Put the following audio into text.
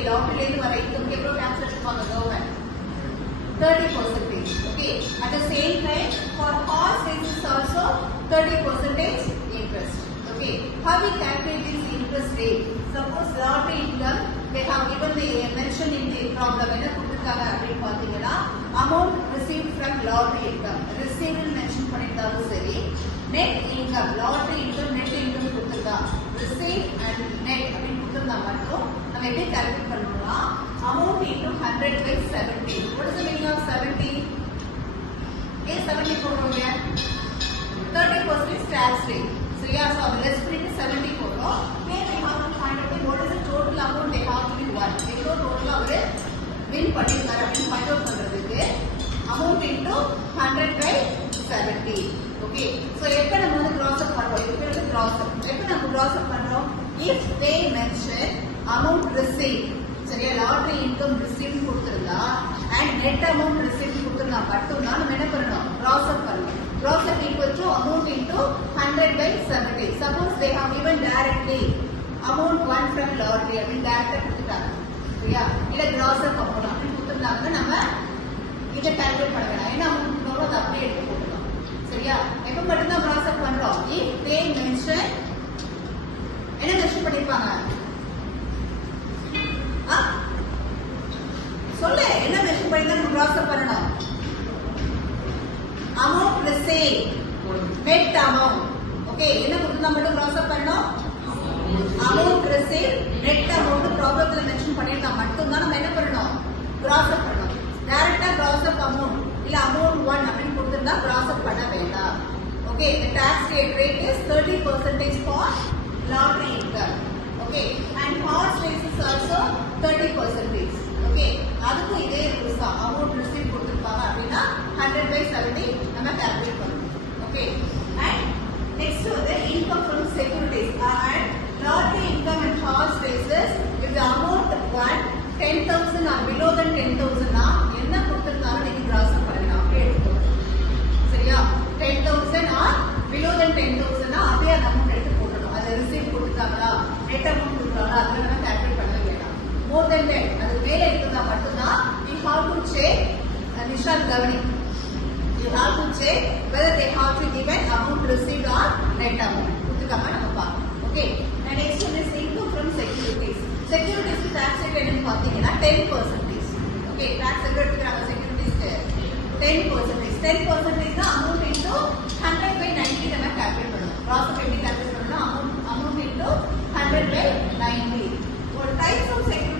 okay, lottery வர income எவ்வளவு tax எடுப்பாங்க government 30%. Okay, at the same time for horse races also 30% interest. Okay, how we calculate this interest rate? Suppose lottery income they have given the mention in the problem என்ன கொடுத்திருக்காங்க அப்படி பாத்தீங்கன்னா amount received from lottery income received mention பண்ணிட்டாலும் சரி net income lottery income net income கொடுத்திருக்கா receive and net அப்படி கொடுத்திருந்தா மட்டும் நம்ம எப்படி கால்குலேட் பண்ணணும்னா amount into 100 by 70. What is the meaning of 70? ஏன் 70 போடுறோங்க 30% tax rate. So yeah, so let's bring 70 போடுறோம். Then we have to find out what is the total amount they have to be won. எவ்வளோ டோட்டலா அவரு win பண்ணிருக்காரு அப்படின்னு find out பண்றதுக்கு amount into 100 by 70. Okay. So எப்ப நம்ம வந்து cross up பண்றோம் இது பேரு cross up. எப்ப நம்ம cross up பண்றோம் if they mention amount received சரியா லாட்டரி இன்கம் ரிசீவ் கொடுத்திருந்தா and net amount received கொடுத்திருந்தா மட்டும் தான் நம்ம என்ன பண்ணணும் cross up பண்ணணும். Cross up equal to amount into 100 by 70. Suppose they have given directly amount won from lottery அப்படின்னு டைரக்டா கொடுத்துட்டாங்க சரியா இல்ல cross up பண்ணணும் அப்படின்னு கொடுத்திருந்தாங்கன்னா நம்ம இதை கால்குலேட் பண்ண வேண்டாம் என்ன அமௌண்ட் கொடுத்தாலும் அதை அப்படியே எடுத்து போட்டுக்கலாம் சரியா எப்ப மட்டும் தான் cross up பண்றோம் if they mention என்ன மென்ஷன் பண்ணிருப்பாங்க சொல்லு என்ன மென்ஷன் பண்ணி தான் cross up பண்ணணும் amount received net amount okay என்ன கொடுத்தா மட்டும் cross up பண்ணணும் amount received net amount ப்ராப்ளத்துல மென்ஷன் பண்ணிருந்தா மட்டும் தான் நம்ம என்ன பண்ணணும் cross up பண்ணணும் டைரக்டா cross up amount இல்ல amount 1 அப்படினு கொடுத்திருந்தா cross up பண்ண வேண்டாம் okay the tax rate is 30% for lottery income okay and horse races also 30%. Okay, அதுக்கும் இதே ரூல்ஸ் தான் அமௌண்ட் ரிசீவ் கொடுத்திருப்பாங்க அப்படினா 100 by 70 நம்ம கால்குலேட் பண்ணணும். Okay, and next வந்து income from securities and lottery income and horse races if the amount won 10,000 or below than 10,000 னா என்ன கொடுத்திருந்தாலும் நீங்க cross பண்ணலாம் அப்படியே எடுத்துக்கோங்க சரியா 10,000 or below than 10,000 னா அதே அமௌண்ட் எடுத்து போடணும் அது ரிசீவ் கொடுத்தாங்களா net amount கொடுத்தாங்களா அதெல்லாம் நம்ம கால்குலேட் பண்ண வேண்டாம் more than that அது மேல இருக்குதா மட்டும்தான் you have to check Nishant Gavani you have to check whether they have to given amount received or net amount கொடுத்துக்காம நம்ம பார்க்கணும் okay and next one is income from securities tax rate என்னன்னு பாத்தீங்கன்னா 10% okay tax rate எடுத்துறாங்க securities 10% தான் amount into 100 by 90 நம்ம கால்குலேட் பண்ணணும் cross எப்படி கால்குலேட் பண்ணனும் amount into 100 by 90 ஒரு types of securities